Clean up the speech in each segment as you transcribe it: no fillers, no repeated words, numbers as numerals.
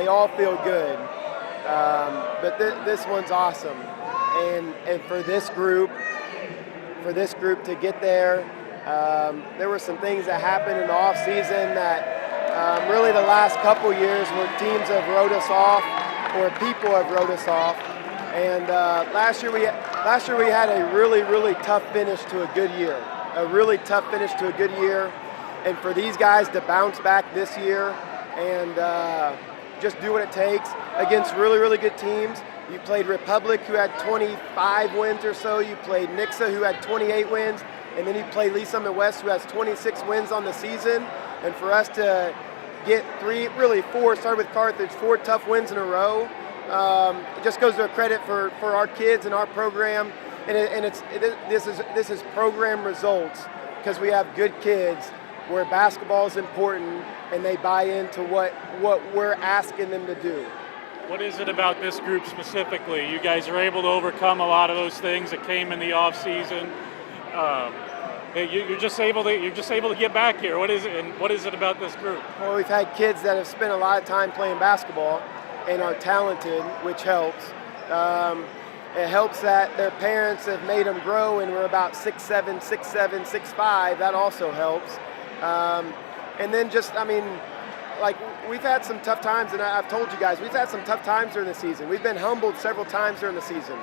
they all feel good. But this one's awesome. And for this group to get there, there were some things that happened in the off season that really the last couple years where teams have wrote us off or people have wrote us off. And last year we had a really tough finish to a good year. And for these guys to bounce back this year and just do what it takes against really good teams. You played Republic, who had 25 wins or so. You played Nixa, who had 28 wins. And then you played Lee Summit West, who has 26 wins on the season. And for us to get four, started with Carthage, 4 tough wins in a row, it just goes to a credit for our kids and our program. And this is program results because we have good kids where basketball is important and they buy into what we're asking them to do. What is it about this group specifically? You guys are able to overcome a lot of those things that came in the off season. You're just able to get back here. What is it? And what is it about this group? Well, we've had kids that have spent a lot of time playing basketball and are talented, which helps. It helps that their parents have made them grow, and we're about 6'7", 6'7", 6'5". That also helps. And then we've had some tough times, and I've told you guys, we've had some tough times during the season. We've been humbled several times during the season.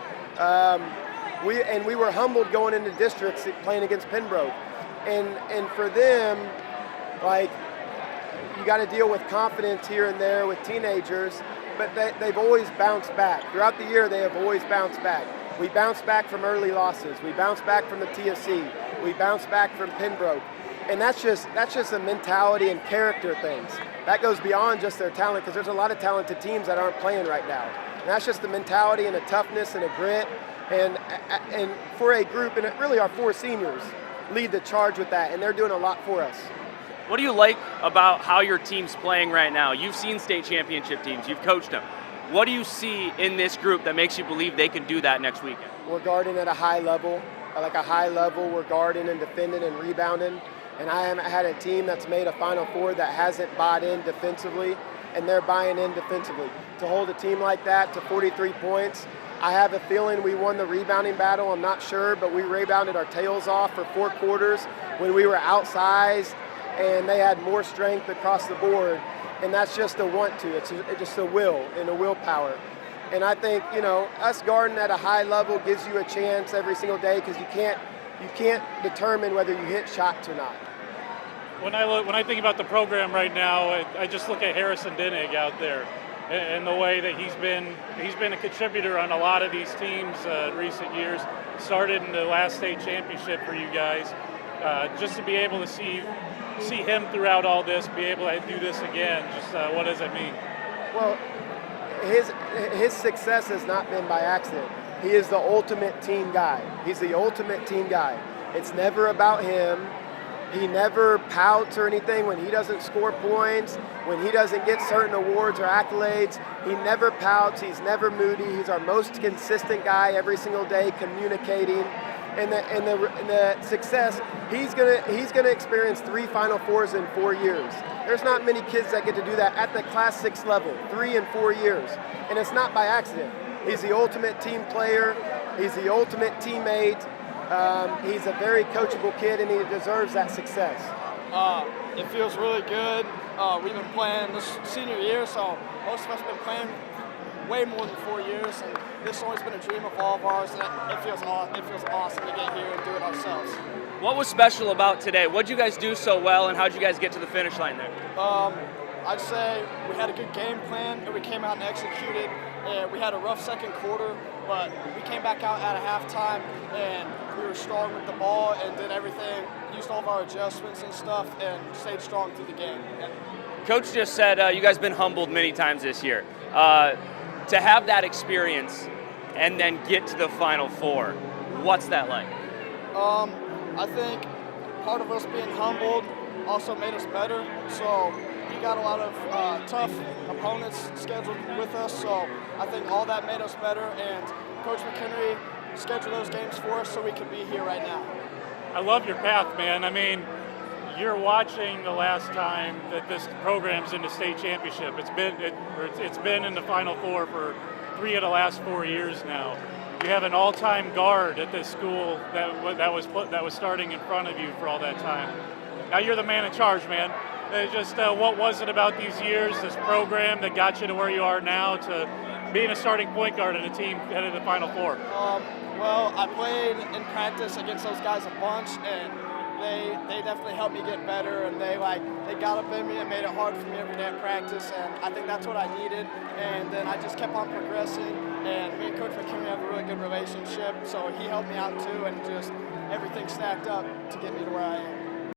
We were humbled going into districts playing against Pembroke. And for them, you got to deal with confidence here and there with teenagers, but they've always bounced back. Throughout the year, they have always bounced back. We bounced back from early losses. We bounced back from the TSC. We bounced back from Pembroke. And that's just a mentality and character things. That goes beyond just their talent, because there's a lot of talented teams that aren't playing right now. And that's just the mentality and a toughness and a grit. And for a group, and really our 4 seniors lead the charge with that, and they're doing a lot for us. What do you like about how your team's playing right now? You've seen state championship teams, you've coached them. What do you see in this group that makes you believe they can do that next weekend? We're guarding at a high level. We're guarding and defending and rebounding. And I haven't had a team that's made a Final Four that hasn't bought in defensively, and they're buying in defensively. To hold a team like that to 43 points, I have a feeling we won the rebounding battle. I'm not sure, but we rebounded our tails off for 4 quarters when we were outsized, and they had more strength across the board. And that's just a want to. It's just a will and a willpower. And I think, us guarding at a high level gives you a chance every single day, because you can't determine whether you hit shots or not. When I think about the program right now, I just look at Harrison Dinnig out there, and the way that he's been a contributor on a lot of these teams in recent years. Started in the last state championship for you guys. Just to be able to see him throughout all this, be able to do this again, just what does it mean? Well, his success has not been by accident. He is the ultimate team guy. He's the ultimate team guy. It's never about him. He never pouts or anything when he doesn't score points, when he doesn't get certain awards or accolades. He never pouts. He's never moody. He's our most consistent guy every single day, communicating. And the success, he's gonna experience 3 Final Fours in 4 years. There's not many kids that get to do that at the Class 6 level, 3 and 4 years. And it's not by accident. He's the ultimate team player. He's the ultimate teammate. He's a very coachable kid, and he deserves that success. It feels really good. We've been playing this senior year, so most of us have been playing way more than 4 years, and this has always been a dream of all of ours, and it feels awesome to get here and do it ourselves. What was special about today? What did you guys do so well, and how did you guys get to the finish line there? I'd say we had a good game plan, and we came out and executed. And we had a rough second quarter, but we came back out at a halftime, and we were strong with the ball and did everything, used all of our adjustments and stuff, and stayed strong through the game. Coach just said you guys have been humbled many times this year. To have that experience and then get to the Final Four, what's that like? I think part of us being humbled also made us better. So we got a lot of tough opponents scheduled with us, so I think all that made us better, and Coach McHenry scheduled those games for us so we could be here right now. I love your path, man. I mean, you're watching the last time that this program's in the state championship. It's been in the Final Four for 3 of the last 4 years now. You have an all-time guard at this school that was starting in front of you for all that time. Now you're the man in charge, man. What was it about these years, this program that got you to where you are now, to being a starting point guard in a team headed to the Final Four? Well, I played in practice against those guys a bunch, and they definitely helped me get better, and they got up in me and made it hard for me every day at practice, and I think that's what I needed. And then I just kept on progressing, and me and Coach McKinley have a really good relationship, so he helped me out too, and just everything stacked up to get me to where I am.